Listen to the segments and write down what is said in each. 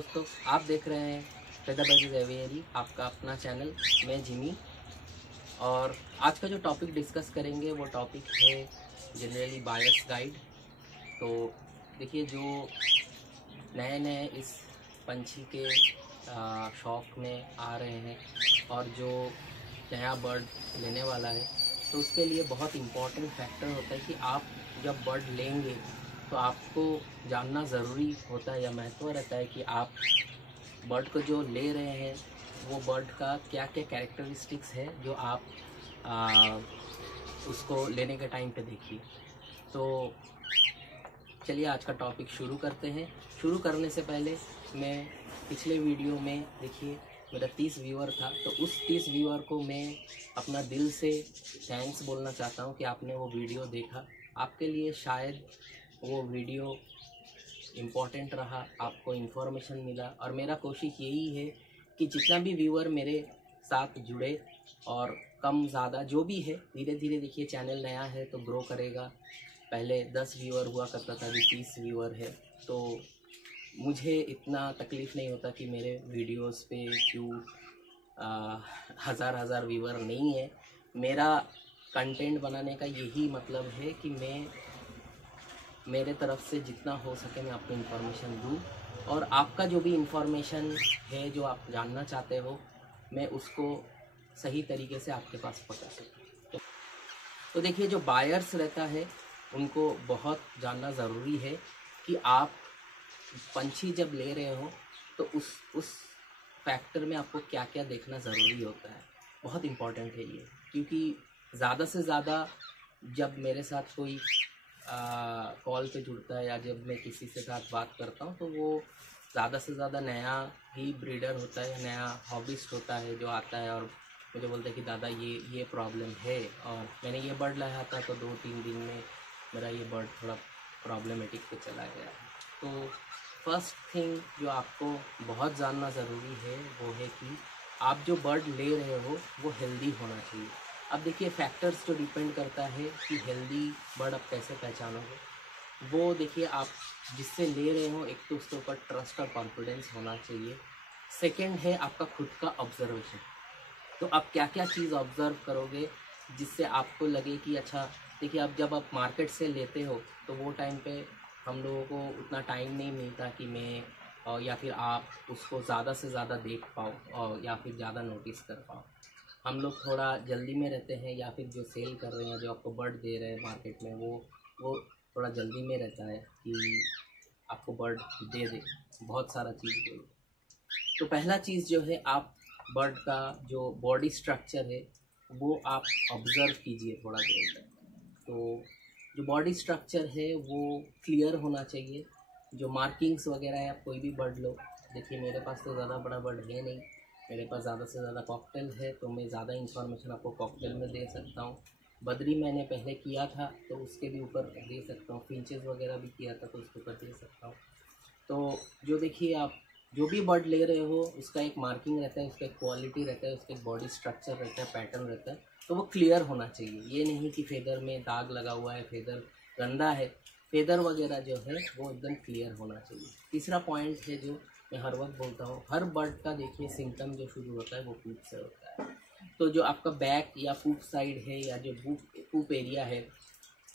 दोस्तों, आप देख रहे हैं फेदरबर्ड एवियरी, आपका अपना चैनल। मैं जिमी, और आज का जो टॉपिक डिस्कस करेंगे वो टॉपिक है जनरली बायर्स गाइड। तो देखिए, जो नए नए इस पंछी के शौक में आ रहे हैं और जो नया बर्ड लेने वाला है, तो उसके लिए बहुत इम्पॉर्टेंट फैक्टर होता है कि आप जब बर्ड लेंगे तो आपको जानना ज़रूरी होता है या महत्व रहता है कि आप बर्ड को जो ले रहे हैं वो बर्ड का क्या क्या कैरेक्टरिस्टिक्स है जो आप उसको लेने के टाइम पे देखिए। तो चलिए आज का टॉपिक शुरू करते हैं। शुरू करने से पहले मैं पिछले वीडियो में, देखिए, मेरा 30 व्यूअर था, तो उस 30 व्यूअर को मैं अपना दिल से थैंक्स बोलना चाहता हूँ कि आपने वो वीडियो देखा। आपके लिए शायद वो वीडियो इम्पोर्टेंट रहा, आपको इन्फॉर्मेशन मिला, और मेरा कोशिश यही है कि जितना भी व्यूअर मेरे साथ जुड़े और कम ज़्यादा जो भी है, धीरे धीरे, देखिए चैनल नया है तो ग्रो करेगा। पहले 10 व्यूअर हुआ करता था, अभी 30 व्यूअर है, तो मुझे इतना तकलीफ़ नहीं होता कि मेरे वीडियोस पे क्यों हज़ार व्यूअर नहीं है। मेरा कंटेंट बनाने का यही मतलब है कि मैं मेरे तरफ से जितना हो सके मैं आपको इन्फॉर्मेशन दूँ, और आपका जो भी इन्फॉर्मेशन है जो आप जानना चाहते हो, मैं उसको सही तरीके से आपके पास पहुँचा सकूँ। तो देखिए, जो बायर्स रहता है उनको बहुत जानना ज़रूरी है कि आप पंछी जब ले रहे हो तो उस फैक्टर में आपको क्या क्या देखना ज़रूरी होता है। बहुत इम्पॉर्टेंट है ये, क्योंकि ज़्यादा से ज़्यादा जब मेरे साथ कोई कॉल पे जुड़ता है या जब मैं किसी से साथ बात करता हूँ, तो वो ज़्यादा से ज़्यादा नया ही ब्रीडर होता है, नया हॉबिस्ट होता है जो आता है और मुझे बोलता है कि दादा ये प्रॉब्लम है, और मैंने ये बर्ड लाया था तो 2-3 दिन में मेरा ये बर्ड थोड़ा प्रॉब्लमेटिक पे चला गया। तो फर्स्ट थिंग जो आपको बहुत जानना ज़रूरी है वो है कि आप जो बर्ड ले रहे हो वो हेल्दी होना चाहिए। अब देखिए, फैक्टर्स जो डिपेंड करता है कि हेल्दी बर्ड आप कैसे पहचानोगे, वो देखिए, आप जिससे ले रहे हो, एक तो उसके ऊपर ट्रस्ट और कॉन्फिडेंस होना चाहिए। सेकंड है आपका खुद का ऑब्जर्वेशन। तो आप क्या क्या चीज़ ऑब्ज़र्व करोगे जिससे आपको लगे कि अच्छा, देखिए, अब जब आप मार्केट से लेते हो तो वो टाइम पे हम लोगों को उतना टाइम नहीं मिलता कि मैं या फिर आप उसको ज़्यादा से ज़्यादा देख पाओ और या फिर ज़्यादा नोटिस कर पाओ। हम लोग थोड़ा जल्दी में रहते हैं, या फिर जो सेल कर रहे हैं, जो आपको बर्ड दे रहे हैं मार्केट में, वो थोड़ा जल्दी में रहता है कि आपको बर्ड दे दे, बहुत सारा चीज़ दे। तो पहला चीज़ जो है, आप बर्ड का जो बॉडी स्ट्रक्चर है वो आप ऑब्ज़र्व कीजिए थोड़ा देर तक। तो जो बॉडी स्ट्रक्चर है वो क्लियर होना चाहिए। जो मार्किंग्स वगैरह है, आप कोई भी बर्ड लो, देखिए मेरे पास तो ज़्यादा बड़ा बर्ड है नहीं, मेरे पास ज़्यादा से ज़्यादा कॉकटेल है, तो मैं ज़्यादा इन्फॉर्मेशन आपको कॉकटेल में दे सकता हूँ। बदरी मैंने पहले किया था तो उसके भी ऊपर दे सकता हूँ, फिंचेस वगैरह भी किया था तो उसके ऊपर दे सकता हूँ। तो जो देखिए, आप जो भी बर्ड ले रहे हो उसका एक मार्किंग रहता है, उसका एक क्वालिटी रहता है, उसका एक बॉडी स्ट्रक्चर रहता है, पैटर्न रहता है, तो वो क्लियर होना चाहिए। ये नहीं कि फेदर में दाग लगा हुआ है, फेदर गंदा है, फेदर वगैरह जो है वो एकदम क्लियर होना चाहिए। तीसरा पॉइंट है जो मैं हर वक्त बोलता हूँ, हर बर्ड का देखिए सिम्टम जो शुरू होता है वो पूप से होता है। तो जो आपका बैक या पूप साइड है या जो पूप एरिया है,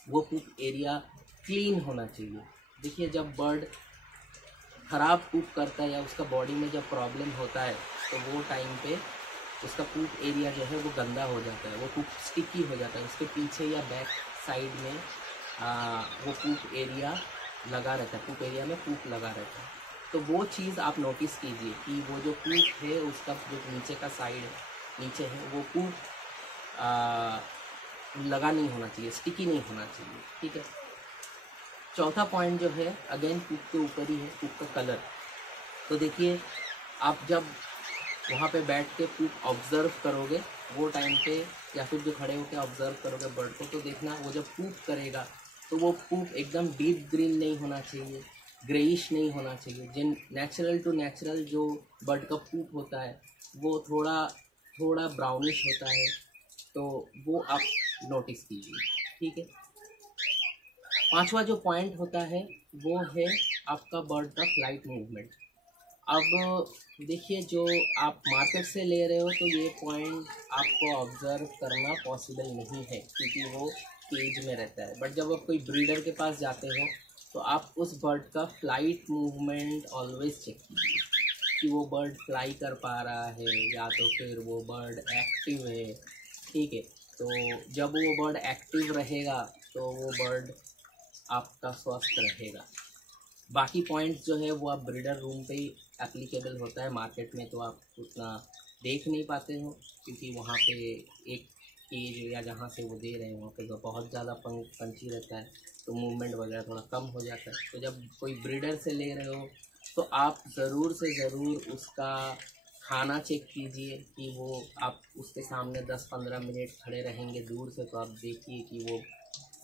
वो पूप एरिया क्लीन होना चाहिए। देखिए, जब बर्ड ख़राब पूप करता है या उसका बॉडी में जब प्रॉब्लम होता है तो वो टाइम पे उसका पूप एरिया जो है वो गंदा हो जाता है, वो पूप स्टिकी हो जाता है, उसके पीछे या बैक साइड में वो पूप एरिया लगा रहता है, पूप एरिया में पूप लगा रहता है। तो वो चीज़ आप नोटिस कीजिए कि वो जो पूप है उसका जो नीचे का साइड है, नीचे है, वो पूप लगा नहीं होना चाहिए, स्टिकी नहीं होना चाहिए, ठीक है। चौथा पॉइंट जो है, अगेन पूप के ऊपर ही है, पूप का कलर। तो देखिए, आप जब वहाँ पे बैठ के पूप ऑब्ज़र्व करोगे वो टाइम पे, या फिर जो खड़े होकर ऑब्ज़र्व करोगे बर्ड को, तो देखना वो जब पूप करेगा तो वो पूप एकदम डीप ग्रीन नहीं होना चाहिए, ग्रेइश नहीं होना चाहिए। जिन नेचुरल टू नेचुरल जो बर्ड का पूप होता है वो थोड़ा ब्राउनिश होता है, तो वो आप नोटिस कीजिए, ठीक है। पांचवा जो पॉइंट होता है वो है आपका बर्ड का फ्लाइट मूवमेंट। अब देखिए, जो आप मार्केट से ले रहे हो तो ये पॉइंट आपको ऑब्जर्व करना पॉसिबल नहीं है क्योंकि वो केज में रहता है। बट जब आप कोई ब्रीडर के पास जाते हो तो आप उस बर्ड का फ्लाइट मूवमेंट ऑलवेज चेक कीजिए कि वो बर्ड फ्लाई कर पा रहा है या तो फिर वो बर्ड एक्टिव है। ठीक है, तो जब वो बर्ड एक्टिव रहेगा तो वो बर्ड आपका स्वस्थ रहेगा। बाकी पॉइंट्स जो है वो आप ब्रीडर रूम पे ही एप्लीकेबल होता है, मार्केट में तो आप उतना देख नहीं पाते हो क्योंकि वहाँ पे एक केज या जहाँ से वो दे रहे हैं वहाँ पे तो बहुत ज़्यादा पंछी रहता है तो मूवमेंट वगैरह थोड़ा कम हो जाता है। तो जब कोई ब्रीडर से ले रहे हो तो आप ज़रूर से ज़रूर उसका खाना चेक कीजिए कि वो आप उसके सामने 10-15 मिनट खड़े रहेंगे दूर से तो आप देखिए कि वो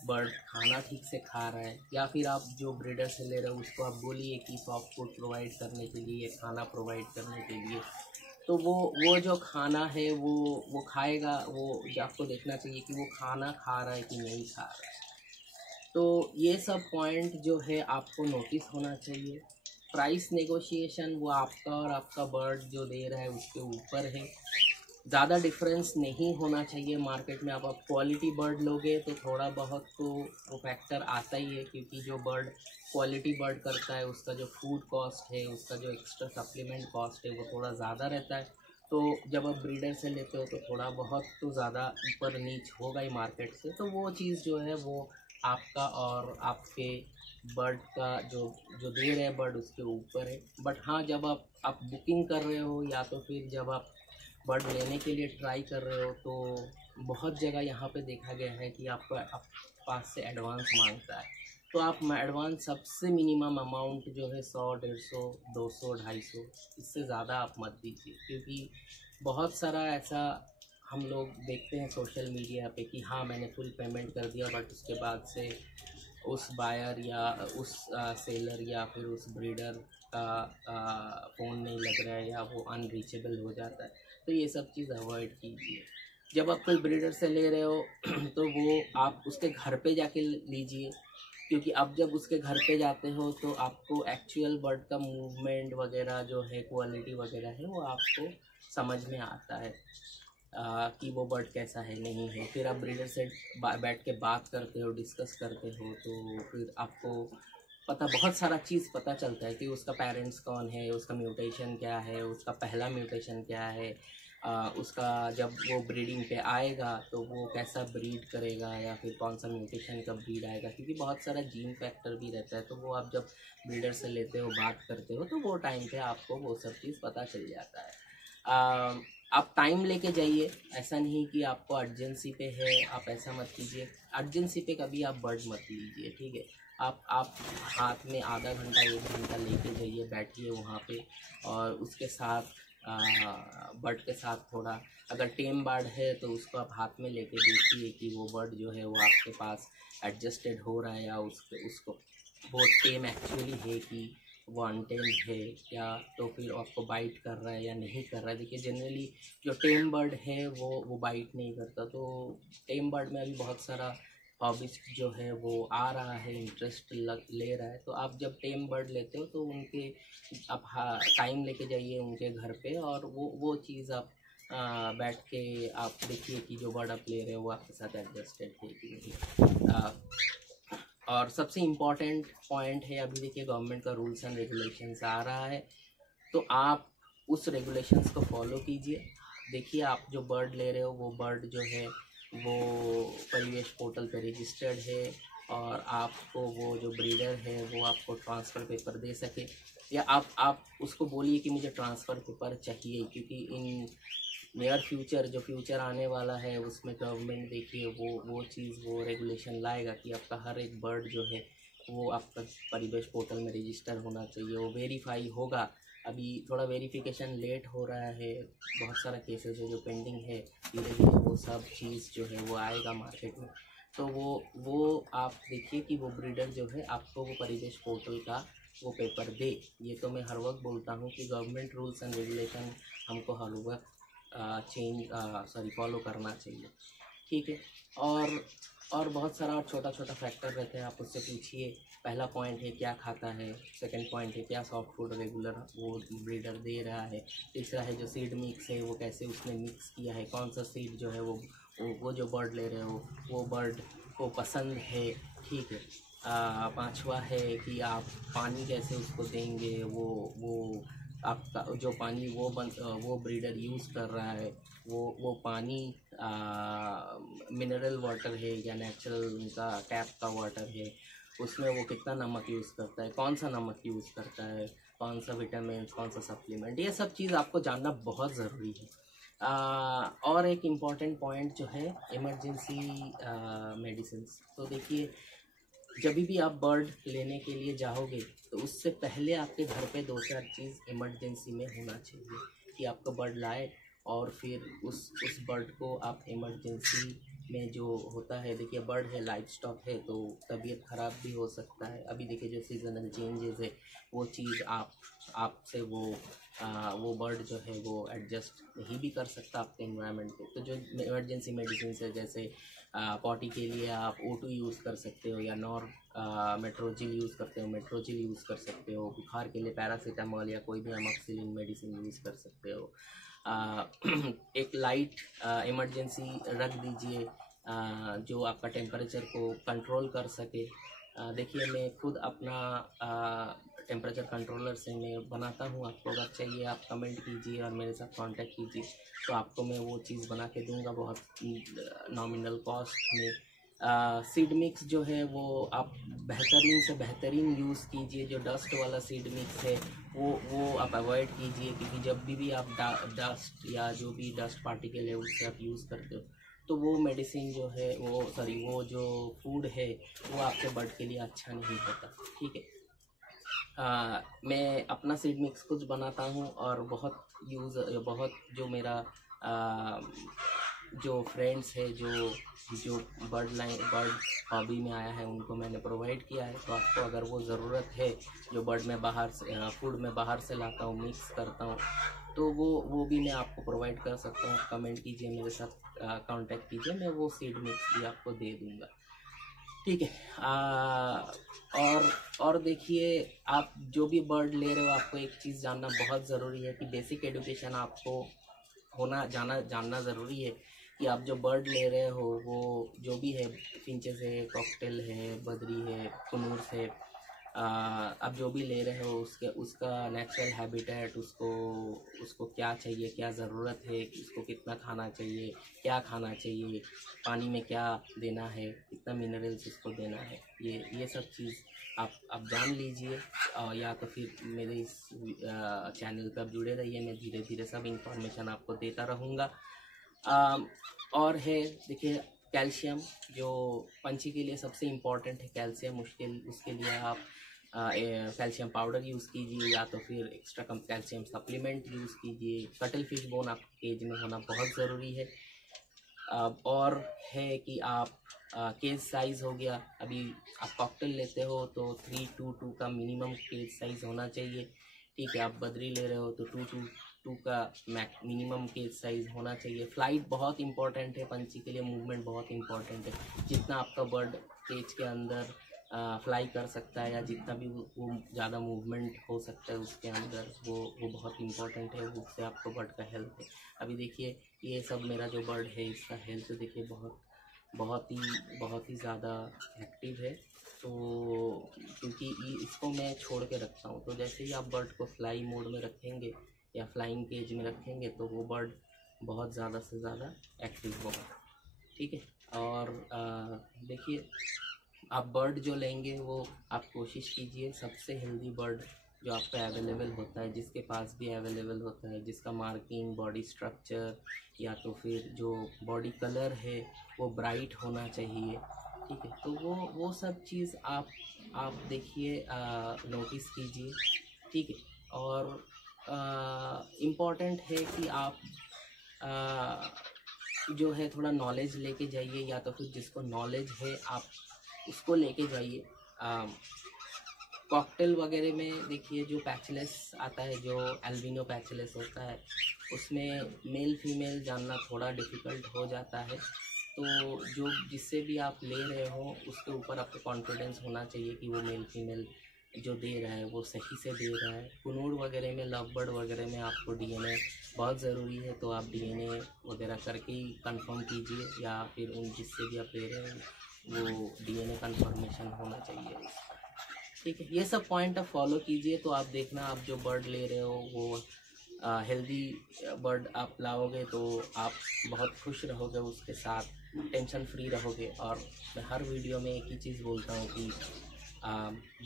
बर्ड खाना ठीक से खा रहा है। या फिर आप जो ब्रीडर से ले रहे हो उसको आप बोलिए कि सॉफ्ट फूड प्रोवाइड करने के लिए, खाना प्रोवाइड करने के लिए, तो वो जो खाना है वो खाएगा। वो आपको देखना चाहिए कि वो खाना खा रहा है कि नहीं खा रहा है। तो ये सब पॉइंट जो है आपको नोटिस होना चाहिए। प्राइस नेगोशिएशन वो आपका और आपका बर्ड जो दे रहा है उसके ऊपर है, ज़्यादा डिफरेंस नहीं होना चाहिए मार्केट में। अब आप क्वालिटी बर्ड लोगे तो थोड़ा बहुत तो वो फैक्टर आता ही है क्योंकि जो बर्ड क्वालिटी बर्ड करता है उसका जो फूड कॉस्ट है, उसका जो एक्स्ट्रा सप्लीमेंट कॉस्ट है वो थोड़ा ज़्यादा रहता है। तो जब आप ब्रीडर से लेते हो तो थोड़ा बहुत तो ज़्यादा ऊपर नीच होगा ही मार्केट से। तो वो चीज़ जो है वो आपका और आपके बर्ड का जो जो दे रहे हैं बर्ड उसके ऊपर है। बट हाँ, जब आप बुकिंग कर रहे हो या तो फिर जब आप बर्ड लेने के लिए ट्राई कर रहे हो तो बहुत जगह यहाँ पे देखा गया है कि आपको आप पास से एडवांस मांगता है। तो आप एडवांस सबसे मिनिमम अमाउंट जो है 100, 150, 200, 250, इससे ज़्यादा आप मत दीजिए क्योंकि बहुत सारा ऐसा हम लोग देखते हैं सोशल मीडिया पे कि हाँ मैंने फुल पेमेंट कर दिया बट उसके बाद से उस बायर या उस सेलर या फिर उस ब्रीडर का फ़ोन नहीं लग रहा है या वो अनरीचेबल हो जाता है। तो ये सब चीज़ अवॉइड कीजिए। जब आप कोई ब्रीडर से ले रहे हो तो वो आप उसके घर पे जाके लीजिए क्योंकि अब जब उसके घर पे जाते हो तो आपको एक्चुअल बर्ड का मूवमेंट वगैरह जो है, क्वालिटी वगैरह है वो आपको समझ में आता है कि वो बर्ड कैसा है नहीं है। फिर आप ब्रीडर से बैठ के बात करते हो, डिस्कस करते हो तो फिर आपको बहुत सारा चीज़ पता चलता है कि उसका पेरेंट्स कौन है, उसका म्यूटेशन क्या है, उसका पहला म्यूटेशन क्या है, उसका जब वो ब्रीडिंग पे आएगा तो वो कैसा ब्रीड करेगा या फिर कौन सा म्यूटेशन का ब्रीड आएगा क्योंकि बहुत सारा जीन फैक्टर भी रहता है। तो वो आप जब ब्रीडर से लेते हो, बात करते हो तो वो टाइम पे आपको वो सब चीज़ पता चल जाता है। आप टाइम लेके जाइए, ऐसा नहीं कि आपको अर्जेंसी पे है, आप ऐसा मत कीजिए। अर्जेंसी पे कभी आप बर्ड मत लीजिए, ठीक है। आप हाथ में आधा घंटा 1 घंटा लेके जाइए, बैठिए वहाँ पे और उसके साथ बर्ड के साथ थोड़ा, अगर टेम बर्ड है तो उसको आप हाथ में लेके देखिए कि वो बर्ड जो है वो आपके पास एडजस्टेड हो रहा है या उसको वो टेम एक्चुअली है कि वो अनटेम्ड है या तो फिर आपको बाइट कर रहा है या नहीं कर रहा है। देखिए जनरली जो टेम बर्ड है वो बाइट नहीं करता। तो टेम बर्ड में अभी बहुत सारा हॉबिस्ट जो है वो आ रहा है, इंटरेस्ट ले रहा है। तो आप जब टेम बर्ड लेते हो तो उनके आप टाइम लेके जाइए उनके घर पे और वो चीज़ आप बैठ के आप देखिए कि जो बर्ड आप ले रहे हो वो आपके साथ एडजस्टेड है कि नहीं। और सबसे इम्पॉर्टेंट पॉइंट है, अभी देखिए गवर्नमेंट का रूल्स एंड रेगुलेशंस आ रहा है तो आप उस रेगुलेशंस को फॉलो कीजिए। देखिए आप जो बर्ड ले रहे हो वो बर्ड जो है वो परिवेश पोर्टल पे रजिस्टर्ड है और आपको वो जो ब्रीडर है वो आपको ट्रांसफ़र पेपर दे सके या आप उसको बोलिए कि मुझे ट्रांसफ़र पेपर चाहिए क्योंकि इन नियर फ्यूचर जो फ्यूचर आने वाला है उसमें गवर्नमेंट देखिए वो चीज़ वो रेगुलेशन लाएगा कि आपका हर एक बर्ड जो है वो आपका परिवेश पोर्टल में रजिस्टर होना चाहिए, वो वेरीफाई होगा। अभी थोड़ा वेरिफिकेशन लेट हो रहा है, बहुत सारा केसेस है जो पेंडिंग है, धीरे धीरे वो सब चीज़ जो है वो आएगा मार्केट में। तो वो आप देखिए कि वो ब्रीडर जो है आपको वो परिवेश पोर्टल का वो पेपर दे। ये तो मैं हर वक्त बोलता हूँ कि गवर्नमेंट रूल्स एंड रेगुलेशन हमको हर वक्त फॉलो करना चाहिए। ठीक है। और बहुत सारा और छोटा छोटा फैक्टर रहते हैं, आप उससे पूछिए। पहला पॉइंट है क्या खाता है, सेकंड पॉइंट है क्या सॉफ्ट फूड रेगुलर वो ब्रीडर दे रहा है, तीसरा है जो सीड मिक्स है वो कैसे उसने मिक्स किया है, कौन सा सीड जो है वो जो बर्ड ले रहे हो वो बर्ड को पसंद है, ठीक है। पांचवा है कि आप पानी कैसे उसको देंगे, वो आपका जो पानी वो ब्रीडर यूज़ कर रहा है वो पानी मिनरल वाटर है या नेचुरल उनका टैप का वाटर है, उसमें वो कितना नमक यूज़ करता है, कौन सा नमक यूज़ करता है, कौन सा विटामिन, कौन सा सप्लीमेंट, ये सब चीज़ आपको जानना बहुत ज़रूरी है। और एक इम्पॉर्टेंट पॉइंट जो है इमरजेंसी मेडिसिन। तो देखिए जब भी आप बर्ड लेने के लिए जाओगे तो उससे पहले आपके घर पे 2-4 चीज़ इमरजेंसी में होना चाहिए कि आपका बर्ड लाए और फिर उस बर्ड को आप इमरजेंसी में जो होता है, देखिए बर्ड है, लाइफ स्टॉक है, तो तबीयत ख़राब भी हो सकता है। अभी देखिए जो सीजनल चेंजेस है वो चीज़ आपसे वो बर्ड जो है वो एडजस्ट नहीं भी कर सकता आपके इन्वायरमेंट पे। तो जो इमरजेंसी मेडिसिन है जैसे पॉटी के लिए आप O2 यूज़ कर सकते हो या मेट्रोजिल यूज़ करते हो, मेट्रोजिल यूज़ कर सकते हो। बुखार के लिए पैरासीटामोल या कोई भी अमोक्सिलिन मेडिसिन यूज़ कर सकते हो। एक लाइट इमरजेंसी रख दीजिए जो आपका टेम्परेचर को कंट्रोल कर सके। देखिए मैं खुद अपना टेम्परेचर कंट्रोलर से मैं बनाता हूँ, आपको अगर चाहिए आप कमेंट कीजिए और मेरे साथ कांटेक्ट कीजिए तो आपको मैं वो चीज़ बना के दूंगा बहुत नॉमिनल कॉस्ट में। सीड मिक्स जो है वो आप बेहतरीन से बेहतरीन यूज़ कीजिए। जो डस्ट वाला सीड मिक्स है वो आप अवॉइड कीजिए, क्योंकि जब भी आप डस्ट या जो भी डस्ट पार्टिकल है उससे आप यूज़ करते हो तो वो मेडिसिन जो है वो जो फूड है वो आपके बर्ड के लिए अच्छा नहीं होता, ठीक है। मैं अपना सीड मिक्स कुछ बनाता हूँ और बहुत जो मेरा जो फ्रेंड्स है जो बर्ड हॉबी में आया है उनको मैंने प्रोवाइड किया है। तो आपको अगर वो ज़रूरत है जो बर्ड में बाहर से फूड में बाहर से लाता हूँ मिक्स करता हूँ तो वो भी मैं आपको प्रोवाइड कर सकता हूँ। कमेंट कीजिए, मेरे साथ कांटेक्ट कीजिए, मैं वो सीड मिक्स भी आपको दे दूँगा, ठीक है। और देखिए आप जो भी बर्ड ले रहे हो आपको एक चीज़ जानना बहुत ज़रूरी है कि बेसिक एजुकेशन आपको जानना ज़रूरी है कि आप जो बर्ड ले रहे हो वो जो भी है, फिंचेस है, कॉकटेल है, बदरी है, कुनूर्स है, आप जो भी ले रहे हो उसका नेचुरल हैबिटेट, उसको क्या चाहिए, क्या ज़रूरत है, उसको कितना खाना चाहिए, क्या खाना चाहिए, पानी में क्या देना है, कितना मिनरल्स उसको देना है, ये सब चीज़ आप जान लीजिए। या तो फिर मेरे इस चैनल पर जुड़े रहिए, मैं धीरे धीरे सब इंफॉर्मेशन आपको देता रहूँगा। और है देखिए कैल्शियम जो पंछी के लिए सबसे इम्पॉर्टेंट है, कैल्शियम, उसके लिए आप कैल्शियम पाउडर यूज़ कीजिए या तो फिर एक्स्ट्रा कम कैल्शियम सप्लीमेंट यूज़ कीजिए। कटल फिश बोन आपके केज में होना बहुत ज़रूरी है। और है कि आप केज साइज़ हो गया, अभी आप कॉकटेल लेते हो तो 3-2 का मिनिमम केज साइज़ होना चाहिए, ठीक है। आप बदरी ले रहे हो तो 2 का मिनिमम केज साइज़ होना चाहिए। फ्लाइट बहुत इंपॉर्टेंट है पंछी के लिए, मूवमेंट बहुत इंपॉर्टेंट है। जितना आपका बर्ड केज के अंदर फ्लाई कर सकता है या जितना भी वो ज़्यादा मूवमेंट हो सकता है उसके अंदर वो बहुत इंपॉर्टेंट है, उससे आपको बर्ड का हेल्थ है। अभी देखिए ये सब मेरा जो बर्ड है इसका हेल्थ देखिए बहुत ही ज़्यादा एक्टिव है। तो क्योंकि इसको मैं छोड़ के रखता हूँ, तो जैसे ही आप बर्ड को फ्लाई मोड में रखेंगे या फ्लाइंग केज में रखेंगे तो वो बर्ड बहुत ज़्यादा से ज़्यादा एक्टिव होगा, ठीक है। और देखिए आप बर्ड जो लेंगे वो आप कोशिश कीजिए सबसे हेल्दी बर्ड जो आपका अवेलेबल होता है, जिसके पास भी अवेलेबल होता है, जिसका मार्किंग, बॉडी स्ट्रक्चर या तो फिर जो बॉडी कलर है वो ब्राइट होना चाहिए, ठीक है। तो वो सब चीज़ आप देखिए, नोटिस कीजिए, ठीक है। और इम्पॉर्टेंट है कि आप जो है थोड़ा नॉलेज लेके जाइए, या तो फिर जिसको नॉलेज है आप उसको लेके जाइए। कॉकटेल वगैरह में देखिए जो पैचलेस आता है, जो एल्बिनो पैचलेस होता है, उसमें मेल फीमेल जानना थोड़ा डिफ़िकल्ट हो जाता है। तो जो जिससे भी आप ले रहे हो उसके ऊपर आपको कॉन्फिडेंस होना चाहिए कि वो मेल फीमेल जो दे रहा है वो सही से दे रहा है। कुनूर वगैरह में, लव बर्ड वगैरह में आपको डीएनए बहुत ज़रूरी है, तो आप डीएनए वगैरह करके ही कंफर्म कीजिए, या फिर उन जिससे भी आप ले रहे हैं वो डीएनए कंफर्मेशन होना चाहिए उसका। ठीक है, ये सब पॉइंट आप फॉलो कीजिए तो आप देखना, आप जो बर्ड ले रहे हो वो हेल्दी बर्ड आप लाओगे तो आप बहुत खुश रहोगे उसके साथ, टेंशन फ्री रहोगे। और मैं हर वीडियो में एक ही चीज़ बोलता हूँ कि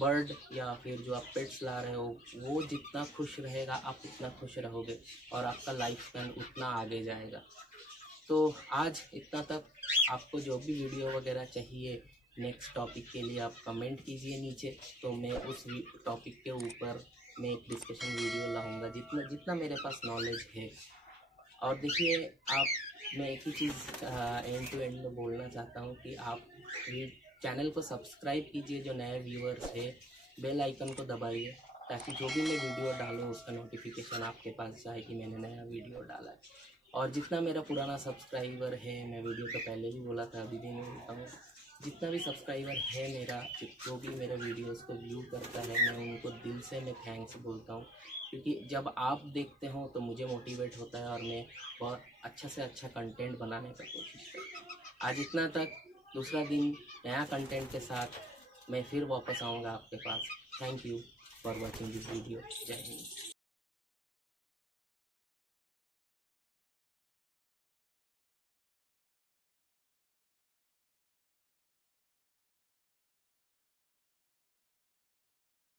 बर्ड या फिर जो आप पेट्स ला रहे हो वो जितना खुश रहेगा आप उतना खुश रहोगे और आपका लाइफ स्पैन उतना आगे जाएगा। तो आज इतना तक। आपको जो भी वीडियो वगैरह चाहिए नेक्स्ट टॉपिक के लिए आप कमेंट कीजिए नीचे, तो मैं उस टॉपिक के ऊपर मैं एक डिस्कशन वीडियो लाऊंगा जितना मेरे पास नॉलेज है। और देखिए आप, मैं एक ही चीज़ एंड टू एंड में बोलना चाहता हूँ कि आप चैनल को सब्सक्राइब कीजिए, जो नए व्यूअर्स है बेल आइकन को दबाइए ताकि जो भी मैं वीडियो डालूँ उसका नोटिफिकेशन आपके पास जाए कि मैंने नया वीडियो डाला है। और जितना मेरा पुराना सब्सक्राइबर है, मैं वीडियो तो पहले भी बोला था अभी भी मैं बोलता हूँ, जितना भी सब्सक्राइबर है मेरा, जो भी मेरे वीडियोस को व्यू करता है, मैं उनको दिल से मैं थैंक्स बोलता हूँ, क्योंकि जब आप देखते हो तो मुझे मोटिवेट होता है और मैं बहुत अच्छा से अच्छा कंटेंट बनाने का कोशिश करता हूँ। आज इतना तक। दूसरा दिन नया कंटेंट के साथ मैं फिर वापस आऊँगा आपके पास। Thank you for watching this video. जय हिंद।